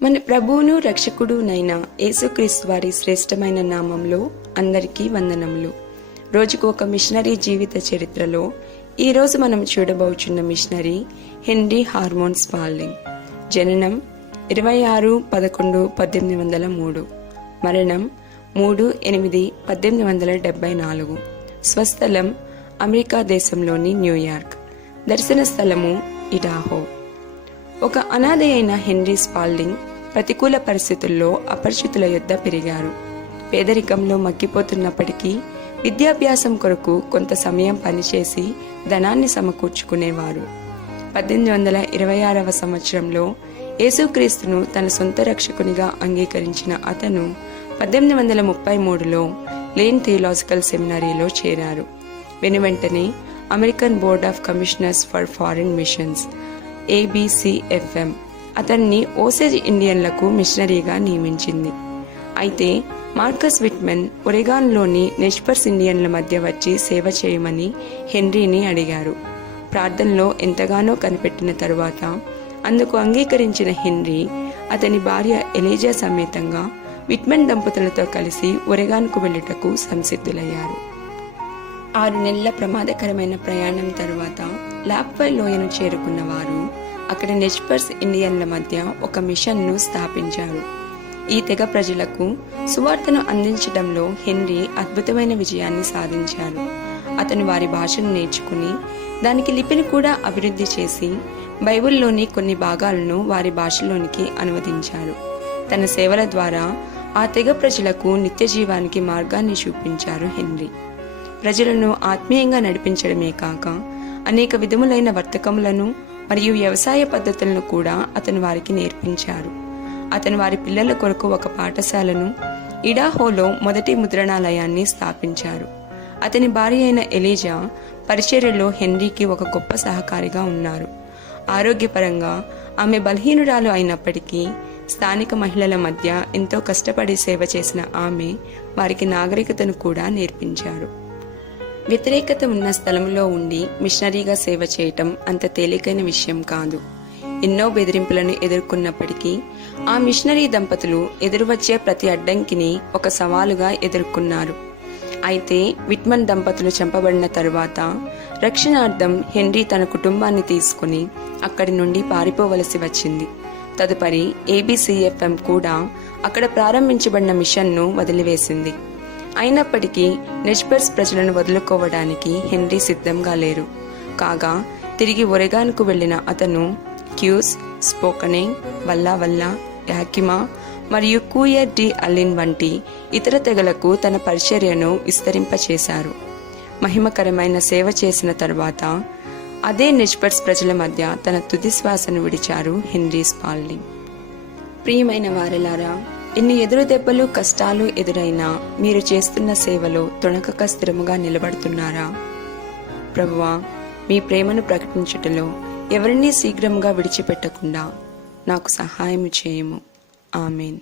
మన ప్రభువును రక్షకుడునైన యేసుక్రీస్తు వారి శ్రేష్టమైన నామంలో అందరికీ వందనములు. రోజుకు ఒక మిషనరీ జీవిత చరిత్రలో ఈరోజు మనం చూడబోచున్న మిషనరీ హెన్రీ హార్మోన్ స్పాల్డింగ్. జననం 26/11/1803, మరణం 3/8/1874. స్వస్థలం అమెరికా దేశంలోని న్యూయార్క్. దర్శన స్థలము ఇడాహో. ఒక అనాథ అయిన హెన్రీ స్పాల్డింగ్ ప్రతికూల పరిస్థితుల్లో అపరిచితుల యొద్ద పెరిగారు. పేదరికంలో మగ్గిపోతున్నప్పటికీ విద్యాభ్యాసం కొరకు కొంత సమయం పనిచేసి ధనాన్ని సమకూర్చుకునేవారు. 1826వ సంవత్సరంలో యేసుక్రీస్తును తన సొంత రక్షకునిగా అంగీకరించిన అతను 1833లో లేన్ థియలాజికల్ సెమినరీలో చేరారు. వెనువెంటనే American board of commissioners for foreign machines ABCFM అతన్ని ఓసేజ్ ఇండియన్లకు మిషనరీగా నియమించింది. అయితే మార్కస్ విట్మెన్ ఒరెగాన్లోని నెష్పర్స్ ఇండియన్ల మధ్య వచ్చి సేవ చేయమని హెన్రీని అడిగారు. ప్రార్థనలో ఎంతగానో కనిపెట్టిన తరువాత అందుకు అంగీకరించిన హెన్రీ అతని భార్య ఎలీజా సమేతంగా విట్మెన్ దంపతులతో కలిసి ఒరెగాన్కు వెళ్ళుటకు సంసిద్ధులయ్యారు. 6 నెలల ప్రమాదకరమైన ప్రయాణం తరువాత లాప్వై లోయను చేరుకున్న వారు అక్కడ నెష్పర్స్ ఇండియన్ల మధ్య ఒక మిషన్ను స్థాపించారు. ఈ తెగ ప్రజలకు సువార్తను అందించడంలో హెన్రీ అద్భుతమైన విజయాన్ని సాధించారు. అతను వారి భాషను నేర్చుకుని దానికి లిపిని కూడా అభివృద్ధి చేసి బైబిల్లోని కొన్ని భాగాలను వారి భాషలోనికి అనువదించారు. తన సేవల ద్వారా ఆ తెగ ప్రజలకు నిత్య జీవానికి మార్గాన్ని చూపించారు హెన్రీ. ప్రజలను ఆత్మీయంగా నడిపించడమే కాక అనేక విధములైన వర్తకములను మరియు వ్యవసాయ పద్ధతులను కూడా అతను వారికి నేర్పించారు. అతను వారి పిల్లల కొరకు ఒక పాఠశాలను, ఇడాహోలో మొదటి ముద్రణాలయాన్ని స్థాపించారు. అతని భార్య అయిన ఎలీజా పరిచర్యలో హెన్రీకి ఒక గొప్ప సహకారిగా ఉన్నారు. ఆరోగ్యపరంగా ఆమె బలహీనురాలు అయినప్పటికీ స్థానిక మహిళల మధ్య ఎంతో కష్టపడి సేవ చేసిన ఆమె వారికి నాగరికతను కూడా నేర్పించారు. వ్యతిరేకత ఉన్న స్థలంలో ఉండి మిషనరీగా సేవ చేయటం అంత తేలికైన విషయం కాదు. ఎన్నో బెదిరింపులను ఎదుర్కొన్నప్పటికీ ఆ మిషనరీ దంపతులు ఎదురువచ్చే ప్రతి అడ్డంకిని ఒక సవాలుగా ఎదుర్కొన్నారు. అయితే విట్మన్ దంపతులు చంపబడిన తరువాత రక్షణార్థం హెన్రీ తన కుటుంబాన్ని తీసుకుని అక్కడి నుండి పారిపోవలసి వచ్చింది. తదుపరి ABCFM కూడా అక్కడ ప్రారంభించబడిన మిషన్ను వదిలివేసింది. అయినప్పటికీ నెష్పర్స్ ప్రజలను వదులుకోవడానికి హెన్రీ సిద్ధంగా లేరు. కాగా తిరిగి ఒరెగాన్కు వెళ్లిన అతను క్యూస్, స్పోకనే, వల్లా, యాకిమా మరియు కూయర్ డి అల్లిన్ వంటి ఇతర తెగలకు తన పరిచర్యను విస్తరింపచేశారు. మహిమకరమైన సేవ చేసిన తరువాత అదే నెష్పర్స్ ప్రజల మధ్య తన తుది శ్వాసను విడిచారు హెన్రీ స్పాల్డింగ్. ప్రియమైన వారలారా, ఎన్ని ఎదురు దెబ్బలు కష్టాలు ఎదురైనా మీరు చేస్తున్న సేవలో తొణకక స్థిరముగా నిలబడుతున్నారా? ప్రభువా, మీ ప్రేమను ప్రకటించుటలో ఎవరినీ శీఘ్రంగా విడిచిపెట్టకుండా నాకు సహాయము చేయము. ఆమెన్.